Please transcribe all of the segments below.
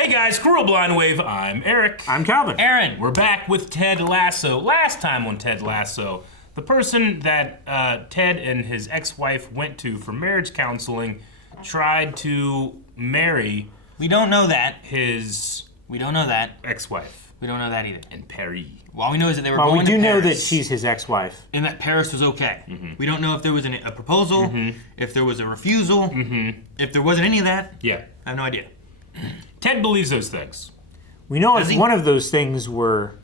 Hey guys, Cruel Blind Wave, I'm Eric. I'm Calvin. Aaron. We're back with Ted Lasso. Last time on Ted Lasso, the person that Ted and his ex-wife went to for marriage counseling tried to marry... We don't know that. We don't know that. Ex-wife. We don't know that either. In Paris. All we know is that they were Well, going we to do Paris. know that she's his ex-wife. And that Paris was okay. Mm-hmm. We don't know if there was a proposal, if there was a refusal, if there wasn't any of that. Yeah. I have no idea. Ted believes those things. We know if one of those things were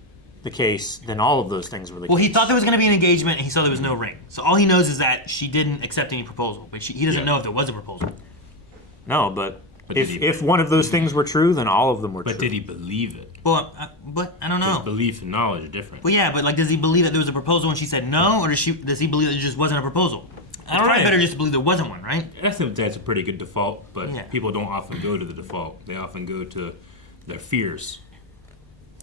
the case, then all of those things were the case. Well, he thought there was going to be an engagement, and he saw there was no ring. So all he knows is that she didn't accept any proposal. But he doesn't know if there was a proposal. No, but if one of those things were true, then all of them were true. But did he believe it? Well, but I don't know. Because belief and knowledge are different. Well, yeah, but like, does he believe that there was a proposal and she said no, or does he believe that there just wasn't a proposal? It's probably better just to believe there wasn't one, right? I think that's a pretty good default, but people don't often go to the default. They often go to their fears.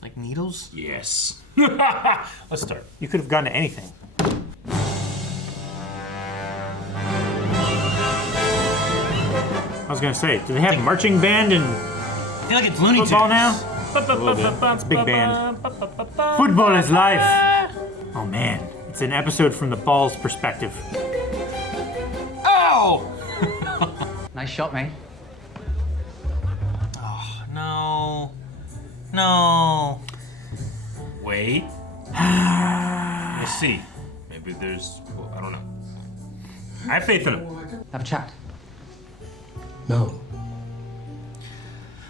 Like needles? Yes. Let's start. You could have gone to anything. I was gonna say, do they have marching band and I feel like it's Looney Tunes. football now? A little bit. It's big band. Football is life. Oh man, it's an episode from the ball's perspective. Oh! Nice shot, mate. Oh, no. No. Wait. Let's see. Maybe there's... Well, I don't know. I have faith in him. Have a chat. No.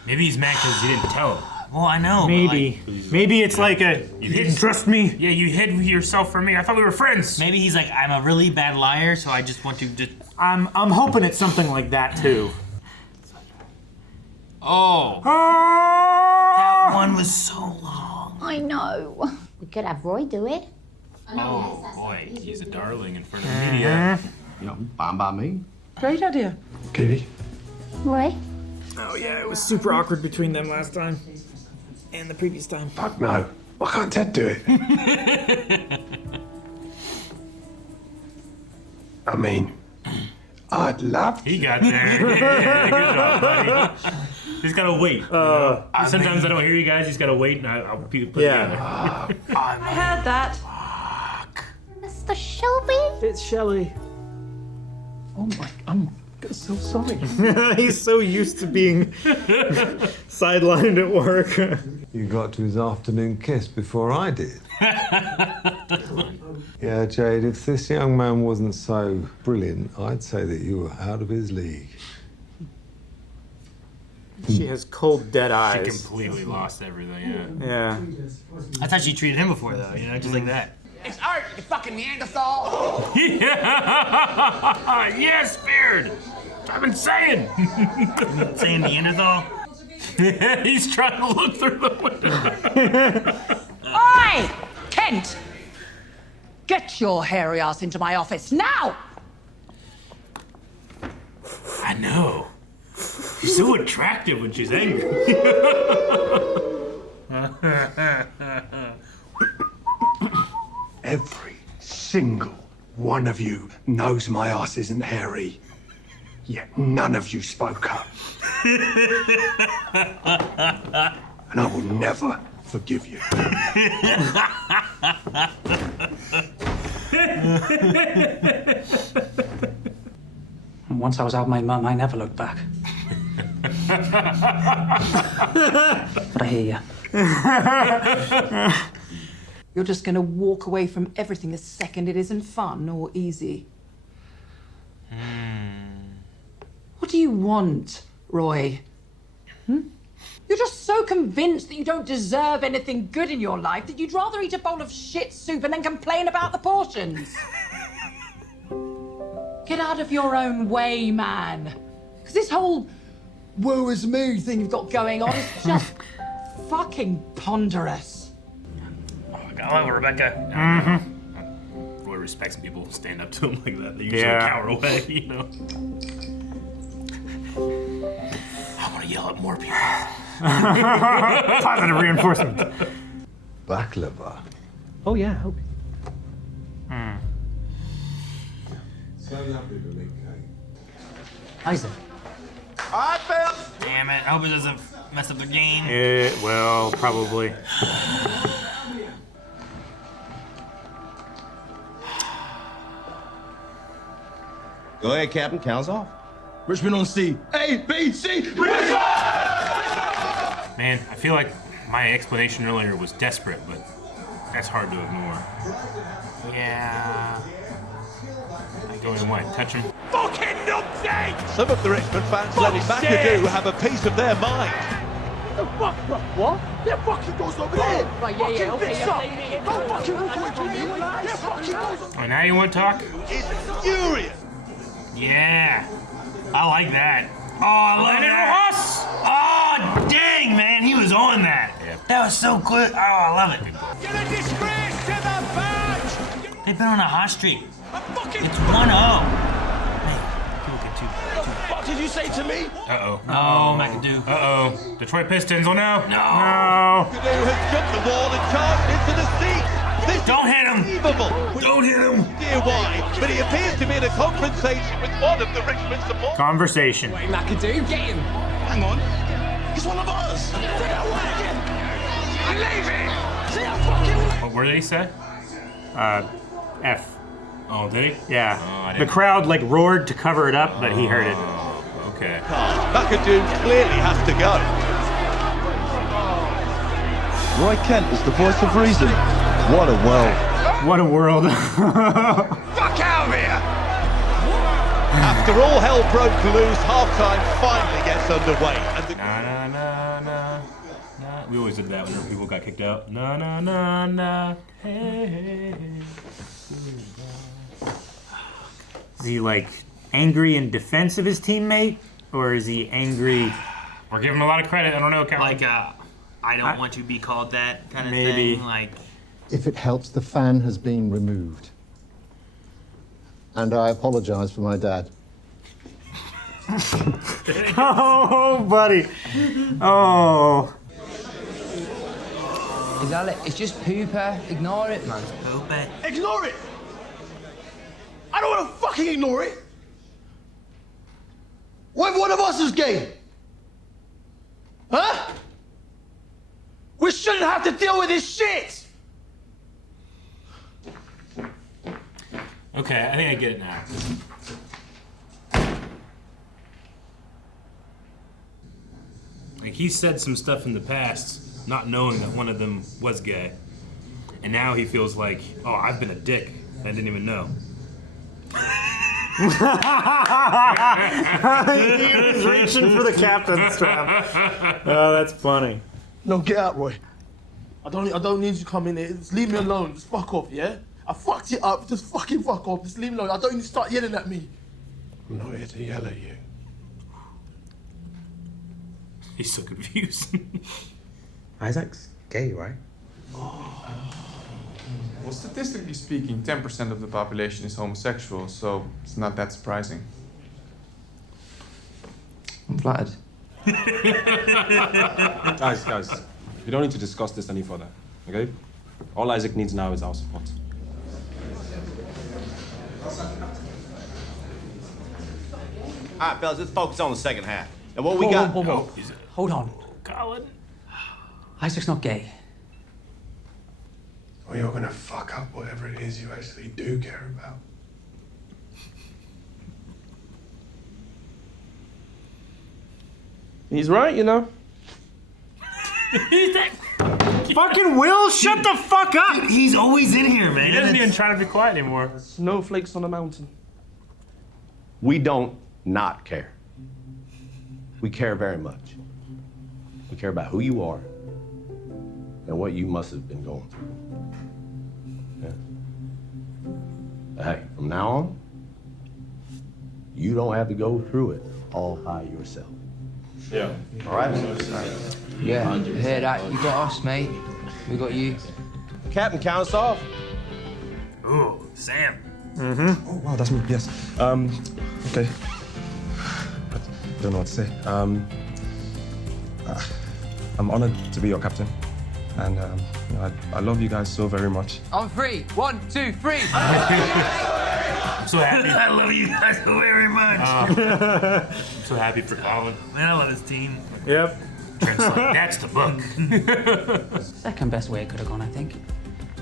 Maybe he's mad because he didn't tell him. Well, I know. Maybe. Maybe it's like a, you didn't trust me? Yeah, you hid yourself from me. I thought we were friends. Maybe he's like, I'm a really bad liar, so I just want to just... I'm hoping it's something like that too. Oh. That one was so long. I know. We could have Roy do it. Oh, boy. He's a darling in front of the media. You know, fine by me. Great idea. Katie? Roy? Oh yeah, it was super awkward between them last time. And the previous time. Fuck no. Why can't Ted do it? I mean, I'd love to. He got there. Yeah, good job, buddy. He's gotta wait. Sometimes I don't hear you guys. He's gotta wait, and I'll put it together. I heard that. Mr. Shelby? It's Shelley. Oh my, I'm so sorry. He's so used to being sidelined at work. You got to his afternoon kiss before I did. Yeah, Jade, if this young man wasn't so brilliant, I'd say that you were out of his league. She has cold, dead She eyes. completely lost everything, Yeah. That's how she treated him before, though, you know, just like that. It's art, you fucking Neanderthal! yeah. Yes, Beard! I've been saying! Saying Neanderthal? He's trying to look through the window. Oi! Kent! Get your hairy ass into my office now! I know. She's so attractive when she's angry. Every single one of you knows my ass isn't hairy. Yet none of you spoke up. And I will never forgive you. Once I was out with my mum, I never looked back. But I hear you. You're just going to walk away from everything the second it isn't fun or easy. What do you want, Roy? You're just so convinced that you don't deserve anything good in your life that you'd rather eat a bowl of shit soup and then complain about the portions. Get out of your own way, man. Because this whole woe is me thing you've got going on is just fucking ponderous. Oh my God, I love Rebecca. Roy respects people who stand up to him like that. They usually cower away, you know. I want to yell at more people. Positive reinforcement. Baklava. Oh yeah, I hope. So lovely to meet Kate. Isaac. All right, Phil. Damn it. I hope it doesn't mess up the game. It will, probably. Go ahead, Captain. Count us off. Richmond on C. A, B, C. Richmond! Man, I feel like my explanation earlier was desperate, but that's hard to ignore. Yeah. I go in white. Touch him. Fucking numpty! Some of the Richmond fans letting McAdoo have a piece of their mind. The fuck, bro? What? There fucking goes over there! Right, yeah, okay, Don't fucking walk away from me! There fucking goes over Oh, now you want to talk? Is furious. Yeah. I like that. Oh, I love that. Oh, dang, man. He was on that. Yeah. That was so good. Oh, I love it. You're a disgrace to the badge! They've been on a hot streak. It's 1-0. Man, people get too. What did you say to me? Uh-oh. Oh, McAdoo. Uh-oh. Detroit Pistons. Oh, no. No. McAdoo has jumped the wall and charged into the seat. This Don't hit him. Unbelievable. Don't hit him. Dear why, but he appears to be in a confrontation with one of the Richmond supporters. Conversation. McAdoo, get him! Hang on. He's one of us! I'm leaving! What word did he say? F. Oh, did he? Yeah. Oh, I The didn't- crowd like roared to cover it up, but he heard it. Oh, okay. McAdoo clearly has to go. Roy Kent is the voice of reason. What a world. What a world. Fuck out of here! After all hell broke loose, halftime finally gets underway. And the Na, na, na, na, na. We always did that whenever people got kicked out. Na, na, na, na. Hey, hey, hey. Is he like angry in defense of his teammate? Or is he angry? We're giving him a lot of credit. I don't know, Colin. Like, I don't want to be called that kind of Maybe. thing. Like, If it helps, the fan has been removed. And I apologize for my dad. Oh, buddy. Oh. It's just pooper. Ignore it, man. Rupert. Ignore it! I don't want to fucking ignore it! What if one of us is gay? Huh? We shouldn't have to deal with this shit! Okay, I think I get it now. Like, he said some stuff in the past, not knowing that one of them was gay. And now he feels like, oh, I've been a dick. I didn't even know. He was reaching for the captain's strap. Oh, that's funny. No, get out, Roy. I don't need you to come in here. Just leave me alone. Just fuck off, yeah? I fucked it up. Just fucking fuck off. Just leave me alone. I don't need to start yelling at me. I'm not here to yell at you. He's so confused. Isaac's gay, right? Well, statistically speaking, 10% of the population is homosexual, so it's not that surprising. I'm flattered. Guys, we don't need to discuss this any further, okay? All Isaac needs now is our support. All right, fellas, let's focus on the second half. And what we got? Whoa. Hold on. Colin? Isaac's not gay. Or you're gonna fuck up whatever it is you actually do care about. He's right, you know. Fucking Will, shut the fuck up! Dude, he's always in here, man. He doesn't even try to be quiet anymore. Snowflakes on a mountain. We don't not care. We care very much. We care about who you are and what you must have been going through. Yeah. But hey, from now on, you don't have to go through it all by yourself. Yeah. All right? Yeah, hear that. You got us, mate. We got you. Captain, count us off. Ooh, Sam. Oh, wow, that's me, yes. Okay. I don't know what to say. I'm honored to be your captain. And I love you guys so very much. On 3. 1, 2, 3. I'm so happy. I love you guys so very much. I'm so happy for Colin. Man, I love his team. Yep. Trent's like, that's the book. Second best way it could have gone, I think.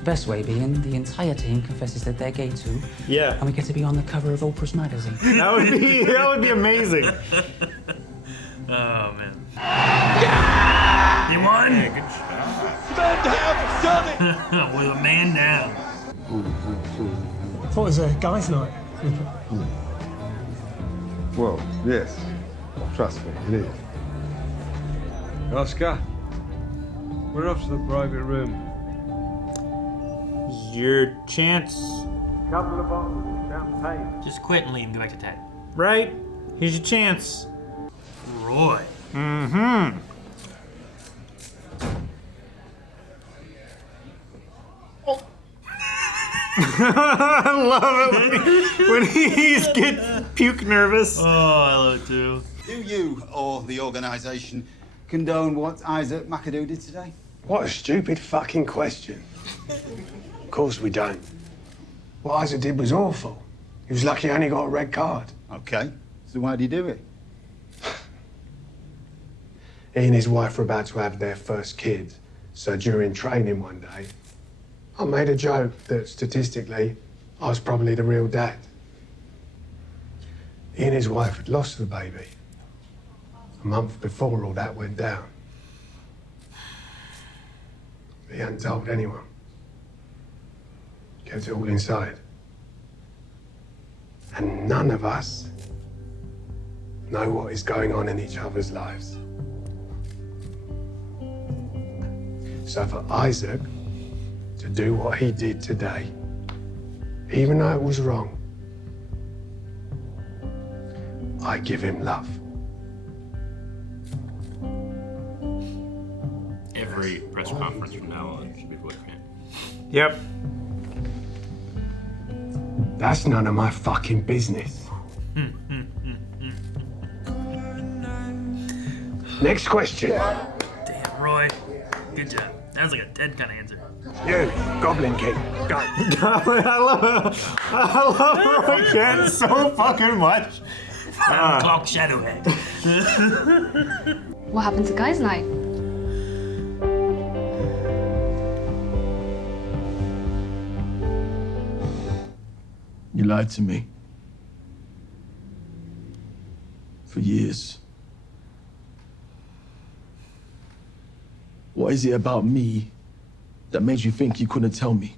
Best way being the entire team confesses that they're gay too. Yeah. And we get to be on the cover of Oprah's magazine. That would be amazing. Oh man. You won? Yeah, good shot. Man down, done it! With a man down. I thought it was a guys' night. Well, yes. Trust me, it is. Oscar, we're off to the private room. Your chance. Couple of bottles of champagne. Just quit and leave and go back to Ted. Right? Here's your chance. Roy. Mm-hmm. I love it when he gets puke nervous. Oh, I love it too. Do you or the organisation condone what Isaac McAdoo did today? What a stupid fucking question. Of course we don't. What Isaac did was awful. He was lucky he only got a red card. Okay, so why did he do it? He and his wife were about to have their first kid, so during training one day, I made a joke that statistically, I was probably the real dad. He and his wife had lost the baby a month before all that went down. He hadn't told anyone. Kept it all inside. And none of us know what is going on in each other's lives. So for Isaac to do what he did today, even though it was wrong, I give him love. Every press conference from now on should be voice print. Yep. That's none of my fucking business. Next question. Damn, Roy. Good job. That was like a Ted kind of answer. You, Goblin King, go. I love Roy Kent so fucking much. Clock Shadowhead. What happened to guys' night? You lied to me. For years. What is it about me that made you think you couldn't tell me?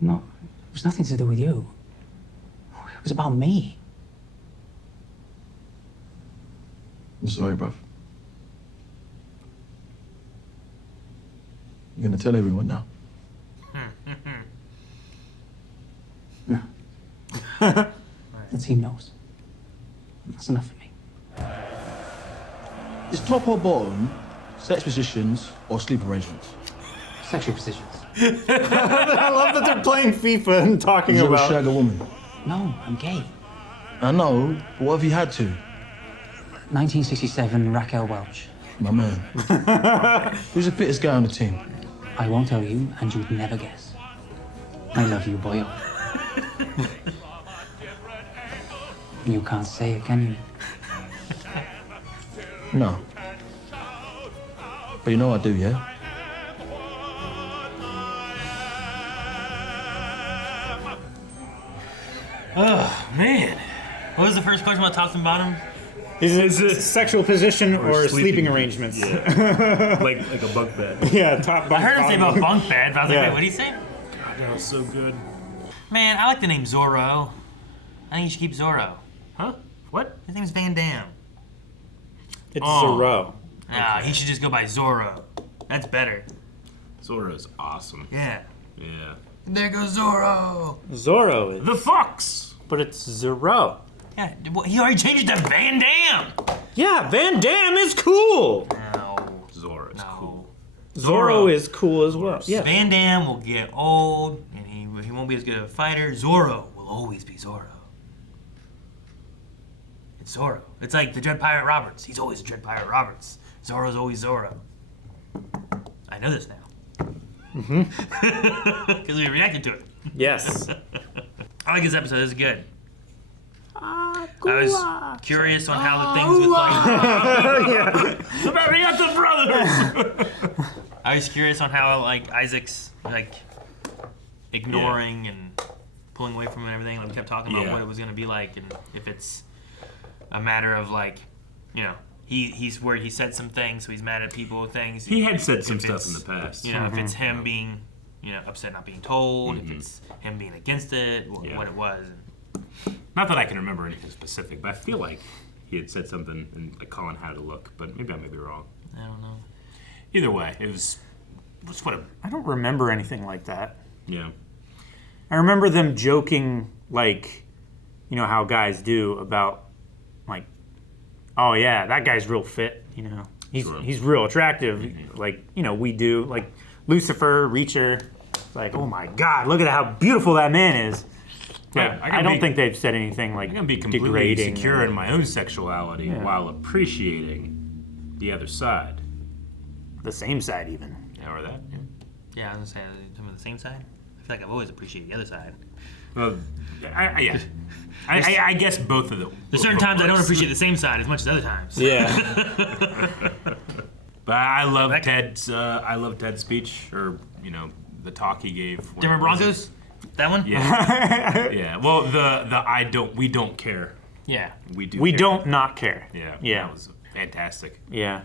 No, it was nothing to do with you. It was about me. I'm sorry, bruv. You're gonna tell everyone now. The team knows. That's enough for me. Is top or bottom sex positions or sleep arrangements? Sexual positions. I love that they're playing FIFA and talking You ever about. shag a woman? No, I'm gay. I know, but what have you had to? 1967 Raquel Welch. My man. Who's the fittest guy on the team? I won't tell you, and you'd never guess. I love you, boyo. You can't say it, can you? No. But you know I do, yeah? Oh, man. What was the first question about tops and bottom? Is it sexual position or sleeping arrangements? Yeah. like a bunk bed. Yeah, top bunk. I heard him say about bottom. bunk bed, but I was like, Yeah. wait, what did he say? God, that was so good. Man, I like the name Zoreaux. I think you should keep Zoreaux. Huh? What? His name's Van Damme. It's Zoreaux. Ah, he should just go by Zorro. That's better. Zorro's awesome. Yeah. Yeah. There goes Zorro. Zorro is. The Fox! But it's Zoreaux. Yeah, well, he already changed it to Van Damme. Yeah, Van Damme is cool. No. Zorro's cool. Zorro is cool as well. Yeah. Van Damme will get old, and he won't be as good of a fighter. Zorro will always be Zorro. It's Zorro. It's like the Dread Pirate Roberts. He's always Dread Pirate Roberts. Zorro's always Zorro. I know this now. Mm-hmm. Because we reacted to it. Yes. I like this episode. This is good. I was curious on how the things with The Marietta brothers. I was curious on how like Isaac's like ignoring and pulling away from him and everything. Like, we kept talking about what it was gonna be like, and if it's a matter of like, you know, he's worried. He said some things, so he's mad at people with things. He had said some stuff in the past. You know, if it's him being, you know, upset not being told, if it's him being against it, what it was. Not that I can remember anything specific, but I feel like he had said something and like Colin had to look, but maybe I may be wrong. I don't know. Either way, it was what a... I don't remember anything like that. Yeah. I remember them joking, like, you know how guys do about, like, oh yeah, that guy's real fit, you know. He's real attractive, like, you know, we do. Like, Lucifer, Reacher, like, oh my God, look at how beautiful that man is. Yeah, I don't think they've said anything like I can be completely degrading secure or- in my own sexuality while appreciating the other side. The same side, even. Yeah, or that. Yeah. Yeah, I was gonna say some of the same side. I feel like I've always appreciated the other side. Well, I guess both of them. There's certain times I don't appreciate the same side as much as other times. Yeah. But I love Ted's. I love Ted's speech, or you know, the talk he gave. Denver Broncos. That one. Yeah. Yeah. Well, we don't care. Yeah. We do. We care. don't not care. Yeah. Yeah. That was fantastic. Yeah.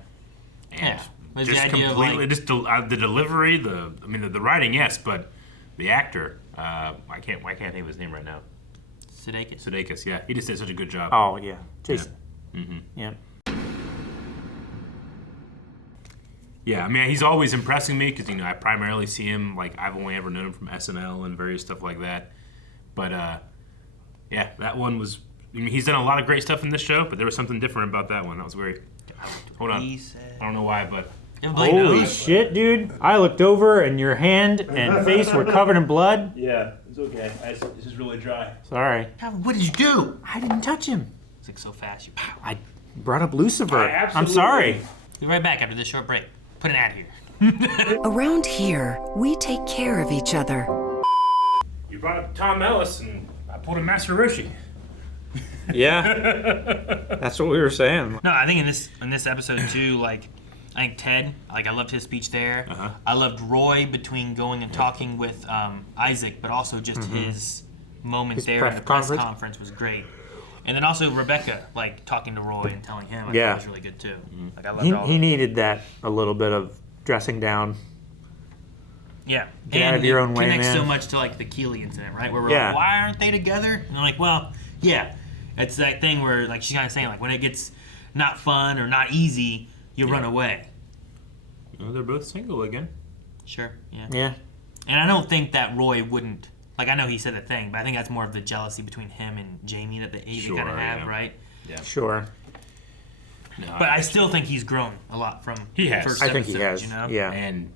And But just the idea of, completely, like- just the delivery, the writing, yes, but the actor, I can't think of his name right now. Sudeikis, yeah, he just did such a good job. Oh yeah, Jason. Yeah. Mm-hmm. Yeah. Yeah, I mean, he's always impressing me because, you know, I primarily see him, like, I've only ever known him from SNL and various stuff like that. But, yeah, that one was, I mean, he's done a lot of great stuff in this show, but there was something different about that one. That was very, hold on. I don't know why, but. Holy shit, dude. I looked over and your hand and face were covered in blood. Yeah, it's okay. It's just really dry. Sorry. What did you do? I didn't touch him. It's like so fast. I brought up Lucifer. I I'm absolutely- sorry. Be right back after this short break. Put an ad here. Around here, we take care of each other. You brought up Tom Ellis, and I pulled a Master Roshi. Yeah. That's what we were saying. No, I think in this episode too, like, I think Ted, like, I loved his speech there. I loved Roy between going and talking with Isaac, but also just his moment His there press in the press conference. conference was great. And then also Rebecca, like, talking to Roy and telling him, I Yeah. thought was really good too. Like, I loved all He that. needed that, a little bit of dressing down. Yeah. Get and out of your it own way, connects man. so much to, like, the Keeley incident, right? Where we're Yeah. like, why aren't they together? And I'm like, well, yeah. It's that thing where, like, she's kind of saying, like, when it gets not fun or not easy, you run away. Oh, they're both single again. Sure, yeah. Yeah. And I don't think that Roy wouldn't, like, I know he said the thing, but I think that's more of the jealousy between him and Jamie that they Sure, kind of have, yeah. right? Yeah. Sure. No, But I still think he's grown a lot from He the has. first I think he episodes, has. you know? Yeah. And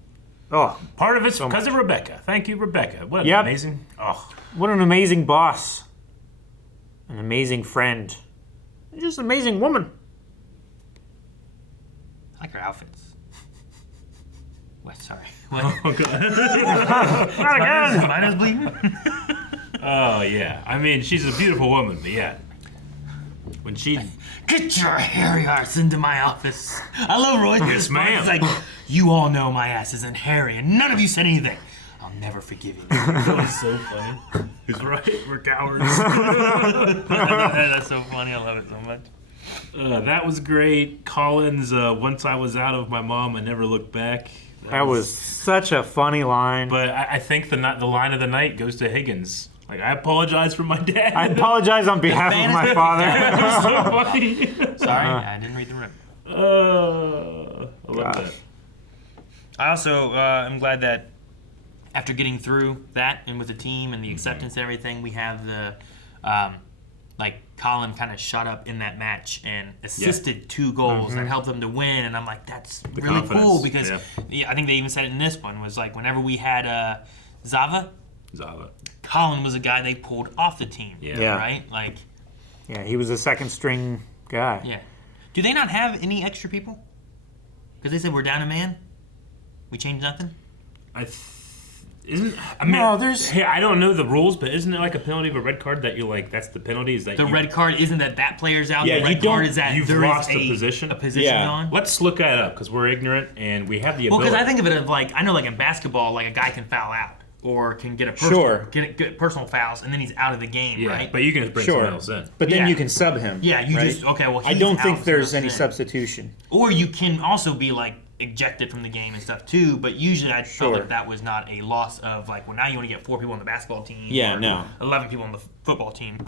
Oh, part of it's So because of Rebecca. Thank you, Rebecca. What an Yep. amazing. Oh, what an amazing boss. An amazing friend. Just an amazing woman. I like her outfits. What? Sorry. What? oh God. Not again. My nose bleeding? Oh yeah. I mean, she's a beautiful woman, but yeah. When she Get your hairy ass into my office. I love Roy's Yes, response. ma'am. It's like, you all know my ass isn't hairy, and none of you said anything. I'll never forgive you. that was so funny. He's right. We're cowards. That's so funny. I love it so much. That was great. Colin's once I was out of my mom, I never looked back. That was such a funny line. But I think the line of the night goes to Higgins. Like, I apologize for my dad. I apologize on behalf of my father. That was so funny. Sorry, I didn't read the room. I love that. I also am glad that after getting through that and with the team and the acceptance and everything, we have the like Colin kind of shot up in that match and assisted 2 goals that helped them to win. And I'm like, that's The really confidence, cool because yeah. I think they even said it in this one was like whenever we had Zava, Colin was a guy they pulled off the team. Yeah. Right? Like. Yeah, he was a second string guy. Yeah. Do they not have any extra people? Because they said we're down a man. We changed nothing. Hey, I don't know the rules, but isn't it like a penalty of a red card that you're like, that's the penalty? Is that the red card isn't that player's out? Yeah, the red card is that you've there lost is a position. A position on. Let's look that up because we're ignorant and we have the Well, ability. because I think of it as like I know, like in basketball, like a guy can foul out or can get a get personal fouls, and then he's out of the game, right? But you can just bring someone else in. But then you can sub him. Yeah, you right? just Well, I he's don't think out, there's so any that's it. substitution. Or you can also be like ejected from the game and stuff too. But usually, I felt like that was not a loss of like, well, now you only get 4 people on the basketball team. Yeah, or no. 11 people on the football team.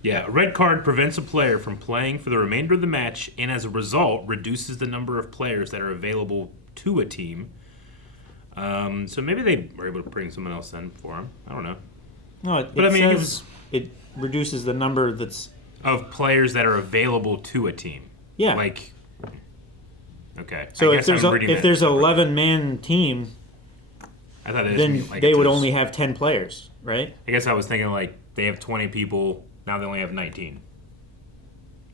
Yeah, a red card prevents a player from playing for the remainder of the match, and as a result, reduces the number of players that are available to a team. So maybe they were able to bring someone else in for him. I don't know. No, it says it reduces the number of players that are available to a team. Yeah. Like, okay. So I if there's an 11-man team, I thought then like they would only have 10 players, right? I guess I was thinking like they have 20 people, now they only have 19.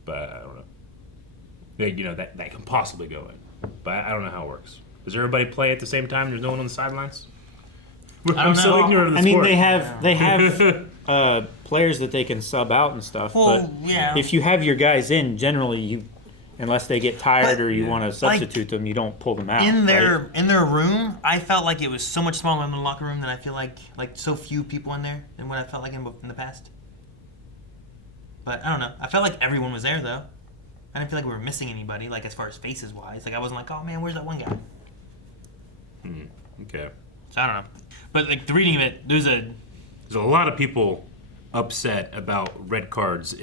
But I don't know. That can possibly go in. But I don't know how it works. Does everybody play at the same time? There's no one on the sidelines? I'm so ignorant of the sport. They have players that they can sub out and stuff. Well, but yeah. if you have your guys in, generally unless they get tired or you want to substitute them, you don't pull them out. In their right? room, I felt like it was so much smaller in the locker room than I feel like so few people in there than what I felt like in the past. But I don't know. I felt like everyone was there though. I didn't feel like we were missing anybody, like as far as faces wise. Like I wasn't like, oh man, where's that one guy? Okay. So I don't know. But like the reading of it, there's a lot of people upset about red cards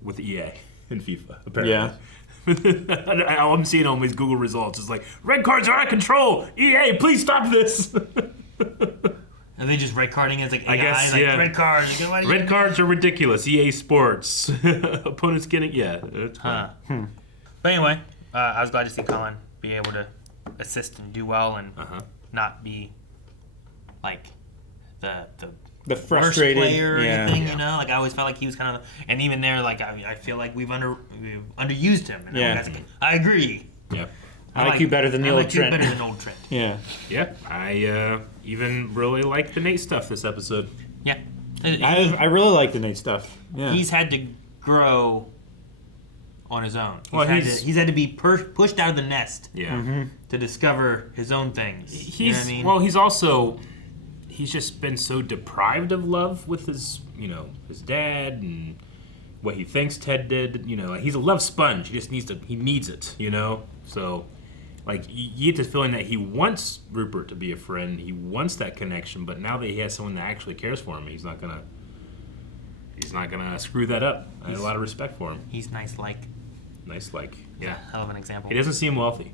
with EA in FIFA, apparently. Yeah. I'm seeing all these Google results. It's like, red cards are out of control! EA, please stop this! Are they just red carding as like AI? I guess, like yeah. red cards. Red cards are ridiculous. EA Sports. Opponents getting, it's fun. But anyway, I was glad to see Colin be able to assist and do well and not be like the frustrated worst player or anything, yeah. you know? Like I always felt like he was kind of, and even there, like I feel like we've underused him. And Yeah. I agree. Yeah. I like you better than the old Trent. better than old Trent. Yeah. Yeah. I even really like the Nate stuff this episode. Yeah. I really like the Nate stuff. Yeah. He's had to grow on his own. He's had to be pushed out of the nest. Yeah. Mm-hmm. To discover his own things. You know what I mean? Well, he's just been so deprived of love with his dad and what he thinks Ted did. He's a love sponge. He just needs it. So, like, you get this feeling that he wants Rupert to be a friend. He wants that connection, but now that he has someone that actually cares for him, he's not gonna screw that up. I have a lot of respect for him. He's nice, yeah. Hell of an example. He doesn't seem wealthy.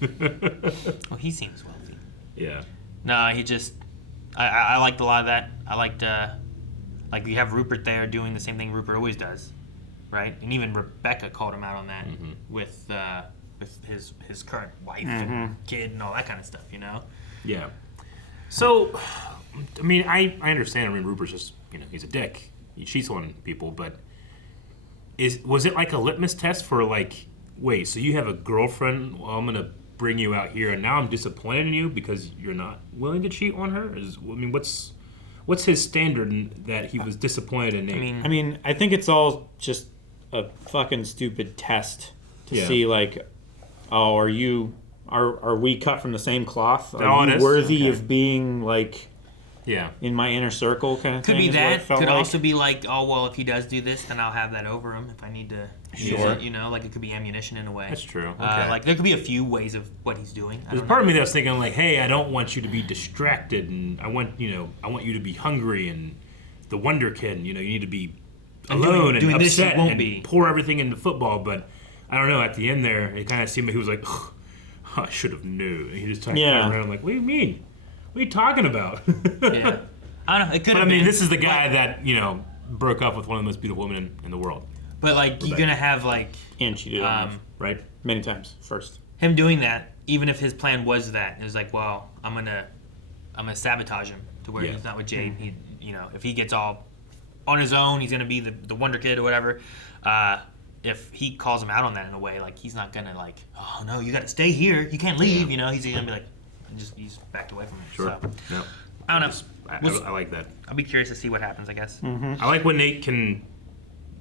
Well, he seems wealthy. Yeah. No, he just. I liked a lot of that. I liked like you have Rupert there doing the same thing Rupert always does, right? And even Rebecca called him out on that with his current wife and kid and all that kind of stuff, Yeah. So, I mean, I understand. I mean, Rupert's just he's a dick. He cheats on people, but was it like a litmus test for like, wait, so you have a girlfriend? Well, I'm gonna bring you out here, and now I'm disappointed in you because you're not willing to cheat on her? What's his standard that he was disappointed in Nate? I mean, I think it's all just a fucking stupid test to see like, oh, are we cut from the same cloth? Are you worthy of being like, in my inner circle kind of Could thing? be that. Could like. Also be like, oh well, if he does do this, then I'll have that over him if I need to. Use it, like it could be ammunition in a way. That's true. Okay. Like there could be a few ways of what he's doing. There's part of me that's thinking like, hey, I don't want you to be distracted, and I want you to be hungry and the Wonder Kid. You need to be alone and upset and pour everything into football. But I don't know. At the end there, it kind of seemed like he was like, oh, I should have knew. And he just turned around like, what do you mean? What are you talking about? Yeah, I don't know. It could. But I mean, this is the guy that broke up with one of the most beautiful women in the world. But like you're gonna have like and cheated on him, right? Many times first. Him doing that, even if his plan was that, it was like, well, I'm gonna sabotage him to where he's not with Jade. He, if he gets all on his own, he's gonna be the Wonder Kid or whatever. If he calls him out on that in a way, like he's not gonna like, oh no, you gotta stay here, you can't leave. He's gonna be like, and he's backed away from it. Sure. So. No. I don't know. I like that. I'll be curious to see what happens, I guess. Mm-hmm. I like when Nate can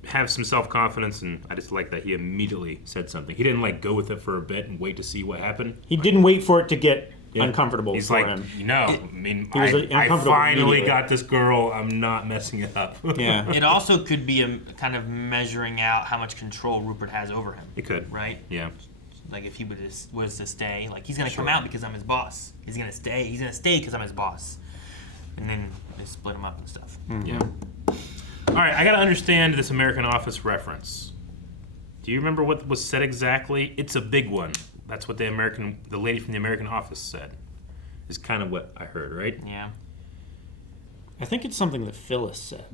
have some self-confidence, and I just like that he immediately said something. He didn't like go with it for a bit and wait to see what happened. He didn't wait for it to get uncomfortable He's for like, him. I uncomfortable finally immediately. got this girl. I'm not messing it up. Yeah. It also could be a kind of measuring out how much control Rupert has over him. It could. Right? Yeah. Like if he was to stay, like he's gonna come out because I'm his boss. He's gonna stay because I'm his boss. And then they split him up and stuff. Mm-hmm. Yeah. All right, I gotta understand this American Office reference. Do you remember what was said exactly? It's a big one. That's what the lady from the American Office said. Is kind of what I heard, right? Yeah. I think it's something that Phyllis said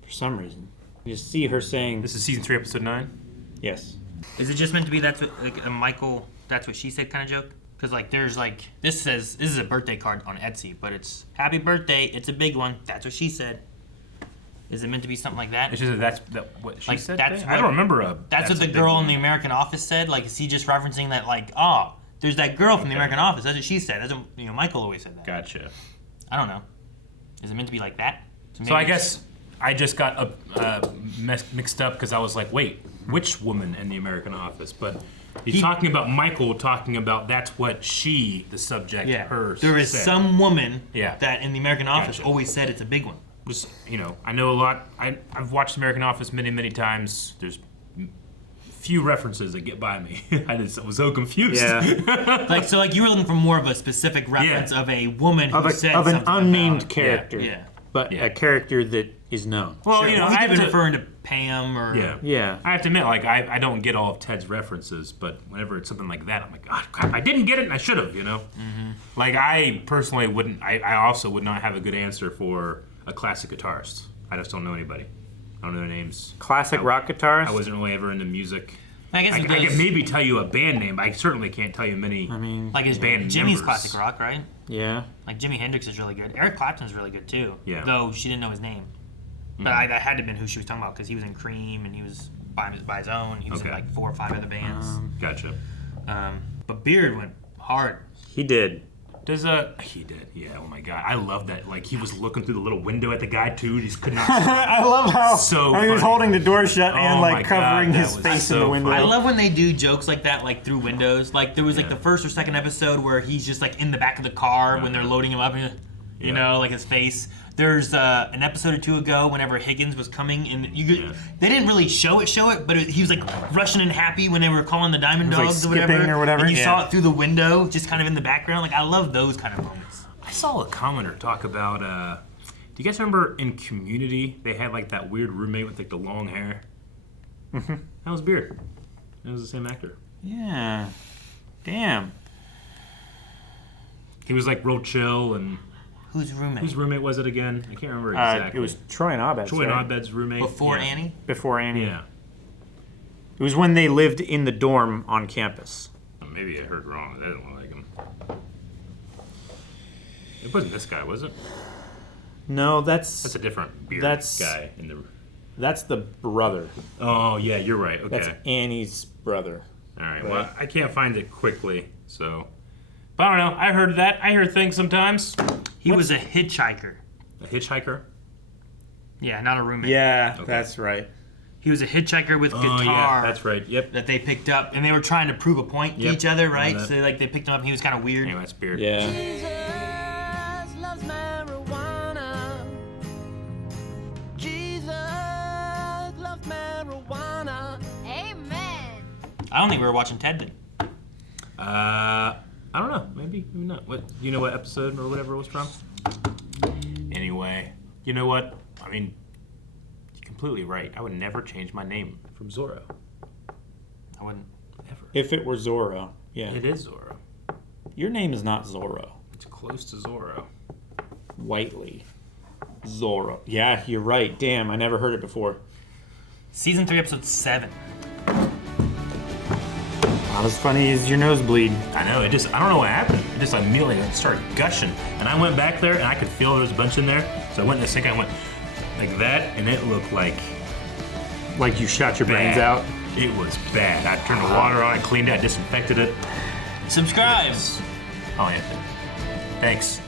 for some reason. You just see her saying. This is season 3, episode 9. Yes. Is it just meant to be that's what like a Michael? That's what she said kind of joke? Because like there's like this is a birthday card on Etsy, but it's happy birthday. It's a big one. That's what she said. Is it meant to be something like that? It's just that's what she like, said. That's I don't remember That's what the girl in the American Office said. Like, is he just referencing that? Like, there's that girl from the American Office. That's what she said. That's what, Michael always said that. Gotcha. I don't know. Is it meant to be like that? So I guess I just got mixed up because I was like, wait, which woman in the American Office? But he's talking about Michael talking about that's what she, the subject, her there is said. Some woman that in the American Office always said it's a big one. Just, I know a lot. I've watched American Office many, many times. There's few references that get by me. I was so confused. Yeah. So you were looking for more of a specific reference of a woman who said of something an unnamed about, character. Yeah. But a character that is known. Well, he could be referring to Pam or Yeah. I have to admit, I don't get all of Ted's references, but whenever it's something like that, I'm like, God, crap, I didn't get it, and I should have. Mm-hmm. Like I personally wouldn't. I also would not have a good answer for a classic guitarist. I just don't know anybody. I don't know their names. Classic rock guitarist? I wasn't really ever into music. I guess I could maybe tell you a band name. I certainly can't tell you many. like his band Jimmy's members. classic rock, right? Yeah. Like Jimi Hendrix is really good. Eric Clapton's really good too. Yeah. Though she didn't know his name. But that had to have been who she was talking about because he was in Cream and he was by his own. He was in like 4 or 5 other bands. Gotcha. But Beard went hard. He did. He did, yeah. Oh my God, I love that. Like he was looking through the little window at the guy too. He just could not. I love how he was holding the door shut and my covering God, his that was face in so the window. I love when they do jokes like that, like through windows. Like there was like the first or second episode where he's just like in the back of the car when they're loading him up, and you know, like his face. There's an episode or 2 ago whenever Higgins was coming, and they didn't really show it, but he was like rushing and happy when they were calling the Diamond It was, Dogs like, or whatever. skipping or whatever. And you Yeah. saw it through the window, just kind of in the background. Like I love those kind of moments. I saw a commenter talk about. Do you guys remember in Community they had like that weird roommate with like the long hair? Mm-hmm. That was Beard. That was the same actor. Yeah. Damn. He was like real chill and. Whose roommate? Whose roommate was it again? I can't remember exactly. It was Troy and Abed's. Troy and right? Abed's roommate. Before Annie? Before Annie. Yeah. It was when they lived in the dorm on campus. Maybe I heard wrong. I didn't like him. It wasn't this guy, was it? No, that's a different Beard guy in the. That's the brother. Oh yeah, you're right. Okay. That's Annie's brother. All right. Well, I can't find it quickly, so. But I don't know. I heard that. I hear things sometimes. He was a hitchhiker. A hitchhiker? Yeah, not a roommate. Yeah, that's right. He was a hitchhiker with guitar. Yeah, that's right. Yep. That they picked up, and they were trying to prove a point to each other, right? So they picked him up, and he was kind of weird. Anyway, that's Beard. Yeah. Jesus loves marijuana. Jesus loves marijuana. Amen. I don't think we were watching Ted then. I don't know. Maybe not. What? You know what episode or whatever it was from? Anyway, you know what? I mean, you're completely right. I would never change my name from Zoreaux. I wouldn't. Ever. If it were Zorro, yeah. It is Zoreaux. Your name is not Zorro. It's close to Zoreaux. Whiteley. Zorro. Yeah, you're right. Damn, I never heard it before. Season 3, episode 7. Not as funny as your nosebleed. I know. I don't know what happened. It just immediately started gushing. And I went back there and I could feel there was a bunch in there. So I went in the sink and I went like that, and it looked like you shot your brains out? It was bad. I turned the water on, I cleaned it, I disinfected it. Subscribe. Oh, yeah. Thanks.